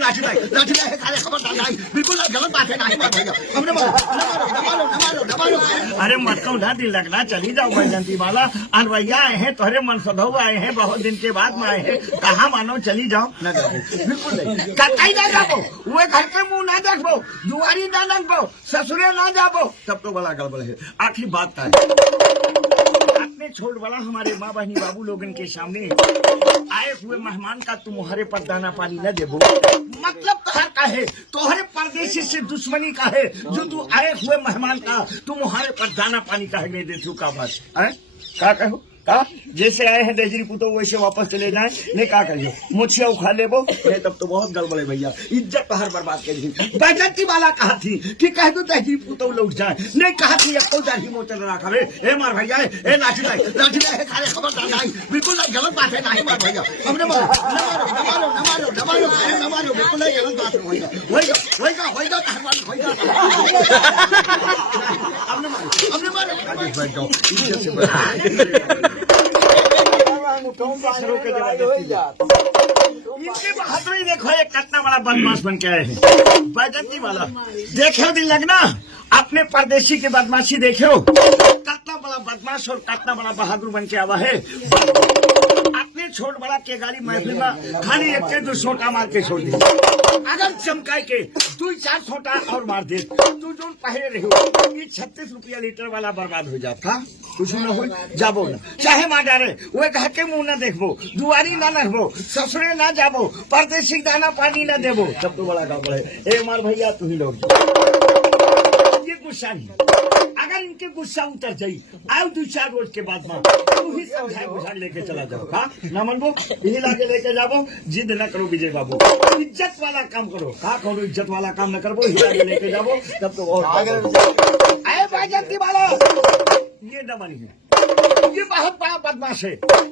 लाठी है खाली खबरदार नहीं, बिल्कुल गलत बात है, नहीं मार भैया हमने न मारो। अरे मत कहो ना, दिल लगना, चली जाओ बैजंती वाला। अनवैया आए हैं, तोहरे मन सधौ आए हैं, बहुत दिन के बाद में आए हैं, कहाँ मानो, चली जाओ। न जाओ, बिल्कुल नहीं, कहीं ना जाबो, वो घर के मुंह ना देखबो, दुआरी ना लगबो, ससुरे ना जाबो, तब तो बड़ा गड़बड़ है। आखिरी बात का अपने छोड़ वाला हमारे माँ बहनी बाबू लोगन के सामने आए हुए मेहमान का तुम्हारे पर दाना पानी न देबो, मतलब तोहर का है, तोहरे परदेशी से दुश्मनी का है, जो तू आए हुए मेहमान का तुम्हारे पर दाना पानी का है नहीं दे तू का बात है, का कहो का जैसे आए हैं देजरी पुतो वैसे वापस चले जाए, नहीं का करियो, मुझे उखा लेबो, तब तो बहुत गड़बड़े भैया, इज्जत तो हर बर्बाद कर दी। बैजंती वाला कहा थी कि कह दो देजरी पुतो लौट जाए, नहीं कहा थी एक तो दाढ़ी मोचल ना करे। ए मार भैया, ए लाठी है खाली खबरदार नहीं, बिल्कुल नहीं, गलत बात है, नहीं मार भैया हमने मारो, बिल्कुल नहीं, गलत बात है होएगा हमने मारो इज्जत से इनके बहादुरी देखो, एक कितना बड़ा बदमाश बन के आए हैं। बैजंती वाला देखो, दिन लगना, अपने परदेशी के बदमाशी देखो, कितना बड़ा बदमाश और कितना बड़ा बहादुर बन के आवा है। अपने छोट बड़ा के गाड़ी महफिल में खाली एक के दो छोटा मार के छोड़ दी, अगर चमकाई के 2-4 छोटा और मार दे, तू जो पहले रहो ये 36 रुपया लीटर वाला बर्बाद हो जाता, कुछ न हो जाबो न, चाहे मार डाले, वो घर के मुंह न देखबो, दुआरी न नखबो, ससुरे न जाबो, परदेशी दाना पानी न देबो, सब तो बड़ा गड़बड़ है। ए मार भैया तू ही लोग, ये गुस्सा नहीं, अगर इनके गुस्सा उतर जाई, आओ 2-4 रोज के बाद में तू ही समझाए बुझा लेके चला जाओ, हाँ न मनबो, यही लाके लेके जाबो, जिद न करो विजय बाबू, इज्जत वाला काम करो, हाँ करो इज्जत वाला काम न करबो, यही लाके लेके जाबो, तब तो बहुत आए बैजंती वाला, ये न मानी है, ये बहुत बड़ा बदमाश है।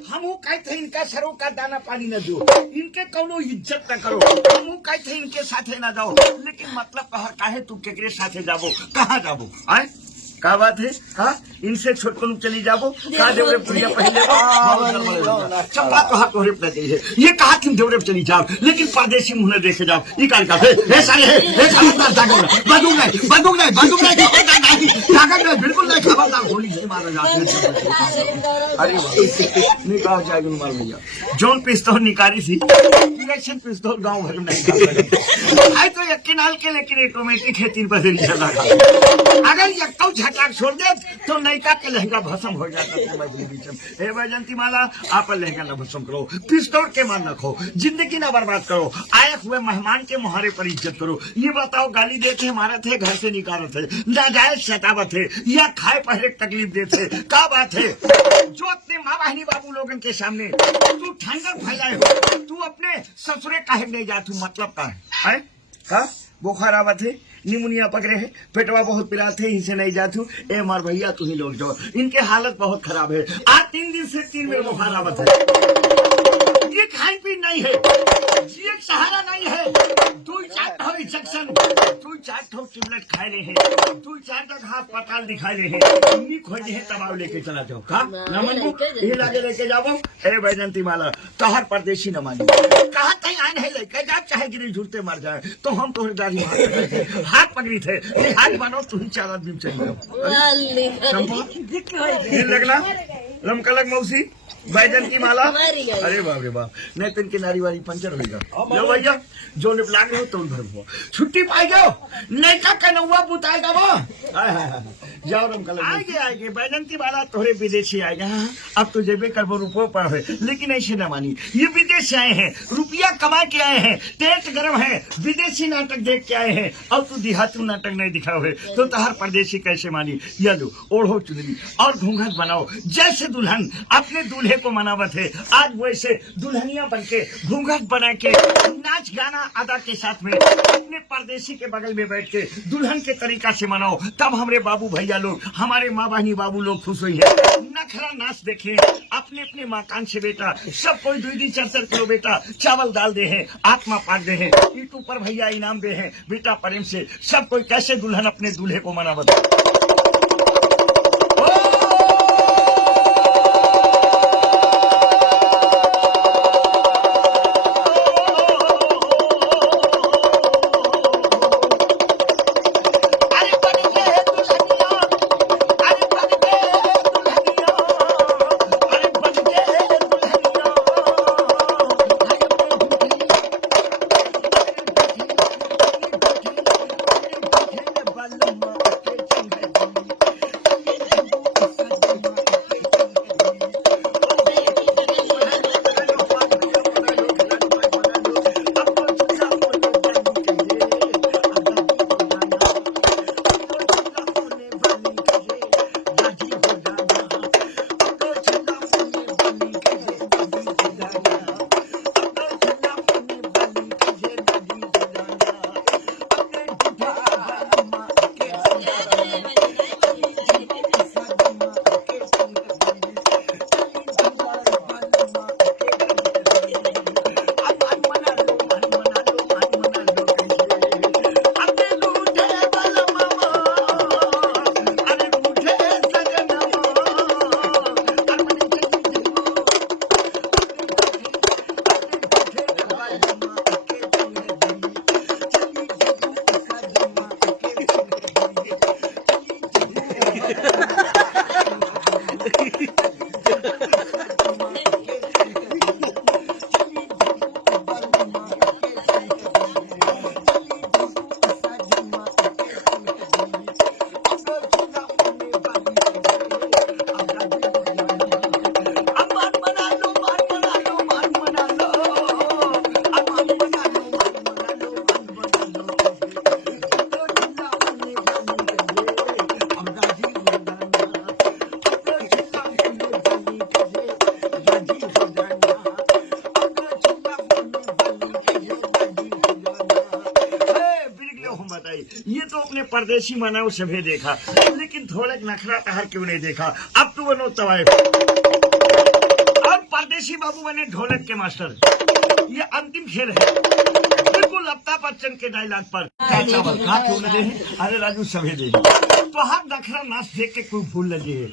हम कहते हैं इनका सरों का दाना पानी न दो, इनके कौनो इज्जत न करो, हम कहते हैं इनके साथे न जाओ, लेकिन मतलब कहर काहे तू केकरे साथे जाबो, कहाँ जाबो, आए का बात है, हाँ इनसे छोटको चली जाबो, का देवरे पुड़िया पहले सब बात तो हाथ तोहरे पे है, ये कहा तुम देवरे पे चली जाओ, लेकिन परदेशी मुंह न देखे जाओ, ये काल का है सारे बंदूक नहीं बिल्कुल नहीं, खबरदार गोली से मारा जाता। अरे नहीं कहा जाएगा मार भैया, जोन पिस्तौल निकाली थी इलेक्शन पिस्तौल गाँव भर में नहीं आई तो यकीन हाल के, लेकिन ऑटोमेटिक है 3% नहीं चला, अगर यक्का झटाक छोड़ दे तो नैका के लहंगा भस्म हो जाता। हे बैजंती माला, आप लहंगा न भस्म करो, पिस्तौल के मान रखो, जिंदगी न बर्बाद करो, आए हुए मेहमान के मुहारे पर इज्जत करो। ये बताओ, गाली देते मारे थे, घर से निकाले थे, नाजायज सतावत है या खाए पहले तकलीफ देते, क्या बात है जो अपने माँ बहनी बाबू लोगन के सामने तू ठंडक फैलाए हो, तू अपने ससुरे काहे नहीं जा, तू मतलब का है, हाँ बुखार आवत है, निमोनिया पकड़े है, पेटवा बहुत पिरात है, इनसे नहीं जातू। ए मार भैया तू ही लोग जाओ, इनके हालत बहुत खराब है, आज 3 दिन से 3 बेर बुखार आवत है, ये खान पीन नहीं है, ये सहारा नहीं है, 2-4 इंजेक्शन, 2-4 टेबलेट खाए रहे हैं, 2-4 तक अस्पताल दिखाए रहे हैं, खोजे है तबाव लेके चला जाओ, का न मनबू, ये लागे लेके जाओ। ए बैजंती माला, तोहर परदेशी न मानी, कहा कहीं आए नहीं लेके जा, चाहे गिरी झूठते मर जाए, तो हम तोहरी दाढ़ी हाथ पकड़ी थे, हाथ मानो तू ही 4 आदमी चली जाओ, लगना लमकलक मौसी बैजंती माला, अरे बाप रे बाप, नहीं तो इनकी नारी वाली पंचर होगा, लो भैया जो लिप लाग रहे हो तो भर छुट्टी पाई जाओ, नहीं का कनौआ बुताएगा वो, जाओ रमकलक आएंगे बैजंती वाला, तोहरे विदेशी आएगा, अब तो जेबे करबो रुपये पर है, लेकिन ऐसे न मानी, ये विदेश से आए हैं, रुपया कमा के आए हैं, पेट गर्म है, विदेशी नाटक देख के आए हैं, अब तू देहातू नाटक नहीं दिखाओ है, तो तहर परदेशी कैसे मानी। ये लो ओढ़ो चुनरी और घूंघट बनाओ, जैसे दुल्हन अपने दूल्हे को मनावत है, आज वैसे दुल्हनिया बनके घूंघट बना के नाच गाना अदा के साथ में अपने परदेशी के बगल में बैठ के दुल्हन के तरीका से मनाओ, तब हमारे बाबू भैया लोग, हमारे माँ बहनी बाबू लोग खुश हुई है। नखरा नाच देखे अपने अपने मकान से बेटा, सब कोई 2-2 4-4 किलो बेटा चावल डाल दे हैं, आत्मा पाक दे हैं, ईट ऊपर भैया इनाम दे हैं, बेटा प्रेम से सब कोई कैसे दुल्हन अपने दूल्हे को मनावत। अपने परदेशी मनाओ सभी देखा, लेकिन थोड़े नखरा तहर क्यों नहीं देखा। अब तू बनो तवाए और परदेशी बाबू बने ढोलक के मास्टर। ये अंतिम खेल है, बिल्कुल अमिताभ बच्चन के डायलॉग पर। क्यों न दे? अरे राजू सभी दे तो हम नखरा नाच देख के कोई भूल लगे है।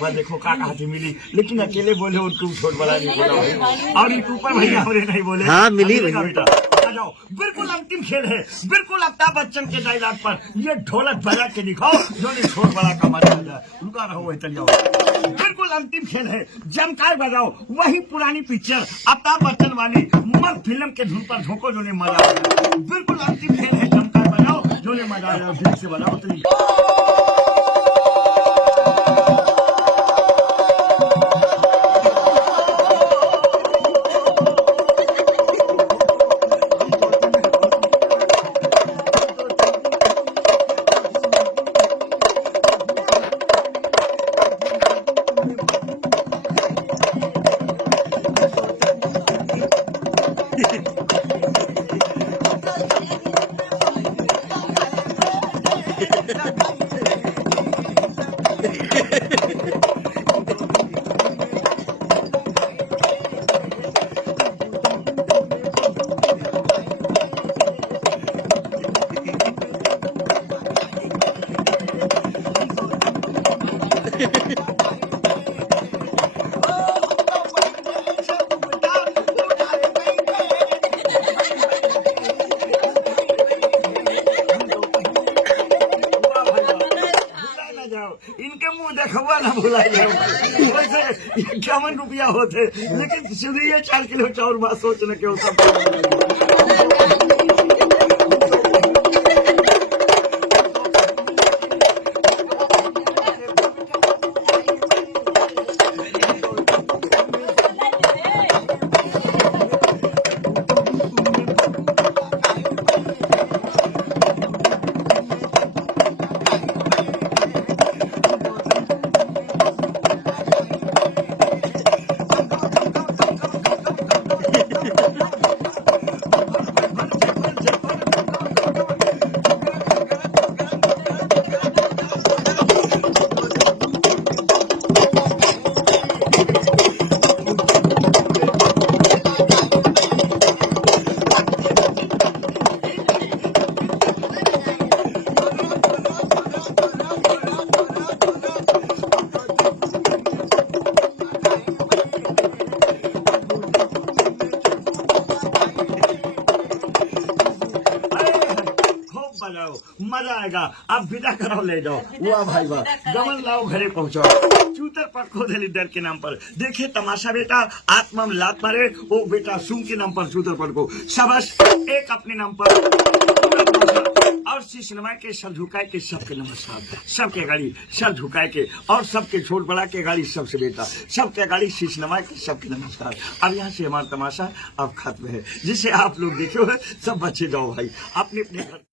वह देखो का कहा थी मिली, लेकिन अकेले बोले उनको छोट बड़ा नहीं बोला, और इनके ऊपर भैया हमरे नहीं बोले। हाँ मिली बेटा, आ जाओ। बिल्कुल अंतिम खेल है, बिल्कुल अमिताभ बच्चन के डायलॉग पर। ये ढोलक बजा के दिखाओ जो नहीं छोट बड़ा का मजा आ जाए। रुका रहो वही चल जाओ। बिल्कुल अंतिम खेल है, जमकार बजाओ। वही पुरानी पिक्चर अमिताभ बच्चन वाली मर्द फिल्म के धुन पर झोंको जो नहीं मजा आ जाए। बिल्कुल अंतिम खेल है, जमकार बजाओ जो नहीं मजा आ जाए। ठीक से बजाओ तो इनके मुंह देखवा ना भुला जाओ। वैसे 51 रुपया होते, लेकिन सुनिए 4 किलो चाउर बात सोचने के होता। मजा आएगा। आप विदा कराओ, ले जाओ। वाह भाई वाह, गमन लाओ घरे पहुंचाओ। चूतर पर खोदली डर के नाम पर देखे तमाशा बेटा, आत्मा में लात मारे ओ बेटा सुम के नाम पर चूतर पर को सबस एक अपने नाम पर। और शीश नवाए के सर झुकाए के सबके नमस्कार, सबके गाड़ी सर झुकाए के, और सबके छोट बड़ा के गाड़ी सबसे बेटा, सबके गाड़ी शीश नवाए के सबके नमस्कार। अब यहाँ से हमारा तमाशा अब खत्म है, जिसे आप लोग देखे हो सब बच्चे जाओ भाई अपने अपने घर।